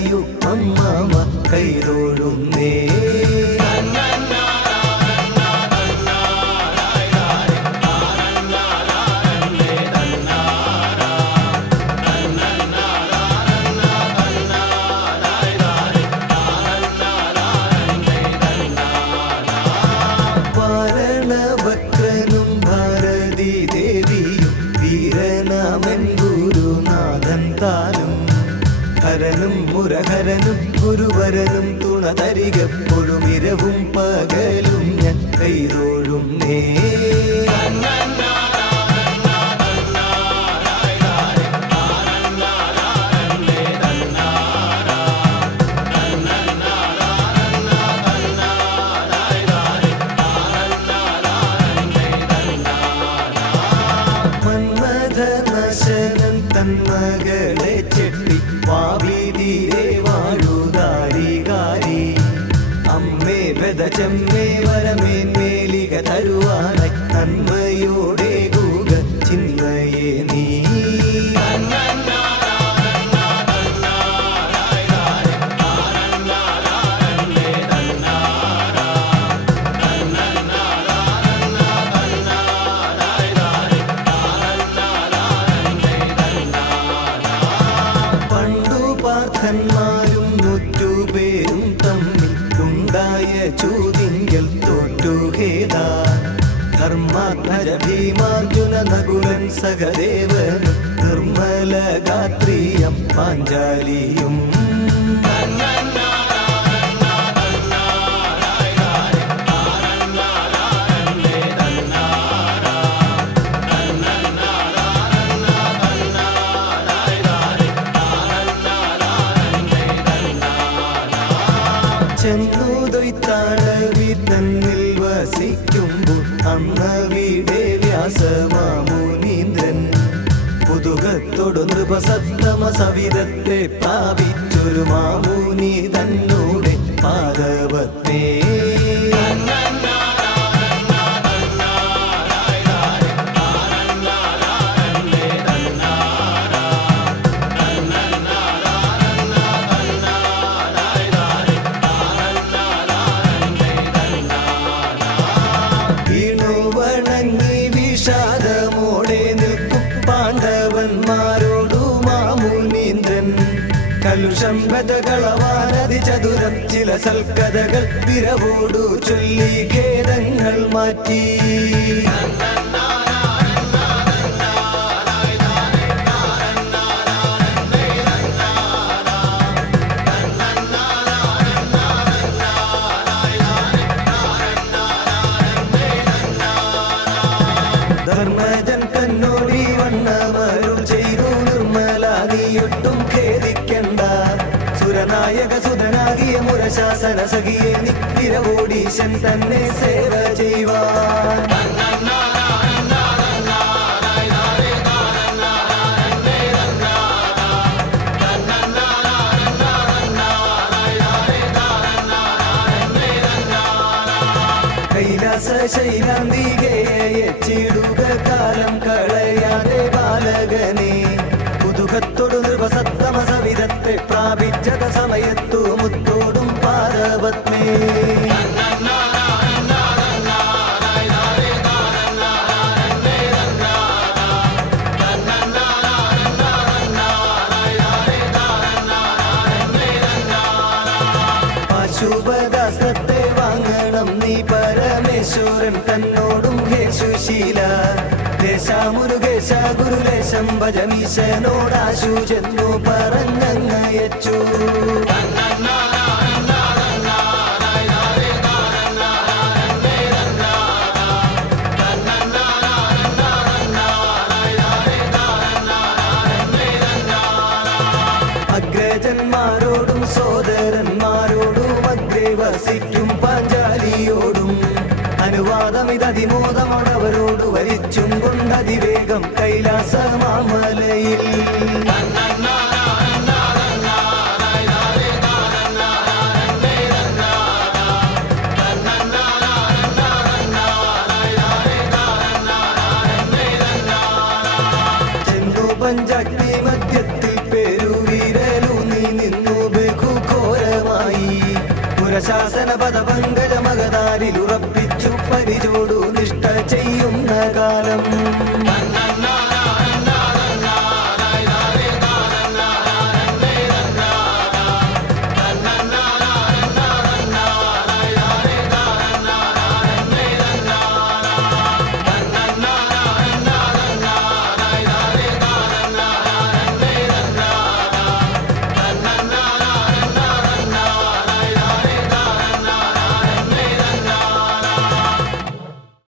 തന്നയോ അമ്മാമ കൈതൊഴുന്നേ. ഭക്തനും ഭാരതീ ദേവിയും വീരനാമൻ ഗുരുനാഥൻ താനും ഹരനും മുരഹരനും ഗുരുവരനും തുണ തരികപ്പോഴും ഇരവും പകലും ഞാൻ കൈതൊഴുന്നേ. മന്മഥനാശനൻ തന്മകളെ ചെട്ടി പാവീതിരെ വാഴുതാരികാരി അമ്മേ ബദചമ്മേ വരമേന്മേലിക തരുവാനായി നന്മയോടെ ഗൂഗ ചിന്മയേ നീ. പാർത്ഥന്മാരും നൂറ്റുപേരും തമ്മിലുണ്ടായ ചോദ്യങ്ങൾ തോറ്റുകേതാ ധർമാത്മജ ഭീമാർജുന നകുലൻ സഹദേവനും നിർമ്മല ഗാത്രിയം പാഞ്ചാലിയും. ചെന്നുതൊയ്ത്താളവി തന്നിൽ വസിക്കുമ്പോൾ അന്നവിടെ വ്യാസമാമുനീന്ദ്രൻ പുതുകത്തോടു നൃപസത്തമ സവിധത്തെ പ്രാപിച്ചൊരു മാമുനി തന്നോടെ പാദവത്തേ. പാണ്ഡവന്മാരോടു മാമുനീന്ദ്രൻ കലുഷം ഗതകളവാനതി ചതുരം ചില സൽക്കഥകൾ വിരവോടു ചൊല്ലി ഖേദങ്ങൾ മാറ്റി. ധർമ്മജൻ തന്നോടി വണ്ണമരുൾ ചെയ്തു നിർമ്മലാതിയൊട്ടും ഖേദിക്കണ്ട സുരനായക സുതനാകിയ മുരശാസന സഖിയെ നിരവോടീശൻ തന്നെ സേവ ചെയ്യുവാൻ. കൈലാസ ശൈലാന്തികയെച്ചിടുക കാലം കളയാതെ ബാലകനെ പുതുകത്തോടു നൃപസത്തമ സവിധത്തെ പ്രാപിച്ചത സമയത്തു മുത്തോടും പാദപത്മേ. പാശുപദാസ്ത്രത്തെ വാങ്ങണം നീ പരമേശ്വരൻ തന്നോടും ഹേ സുശീല. ദേശാമുരുകേശ ഗുരുലേശം ഭജമീശനോടാശു ചെന്നു പറഞ്ഞങ്ങയച്ചു. അഗ്രജന്മാരോടും സോദരന്മാരോടും അഗ്രേ വസിക്കും പാഞ്ചാലിയോടും അനുവാദമിതതിമോദമോടവരോട് വരിച്ചും കൊണ്ടതിവേഗം കൈലാസ മാമലയിൽ. ചെന്നു പഞ്ചാഗ്നി മധ്യത്തിൽ പേരുവിരലൂന്നി നിന്നു ശാസന പദപങ്കജ മകതാരിൽ ഉറപ്പിച്ചു പരിചോടു നിഷ്ഠ ചെയ്യുന്ന കാലം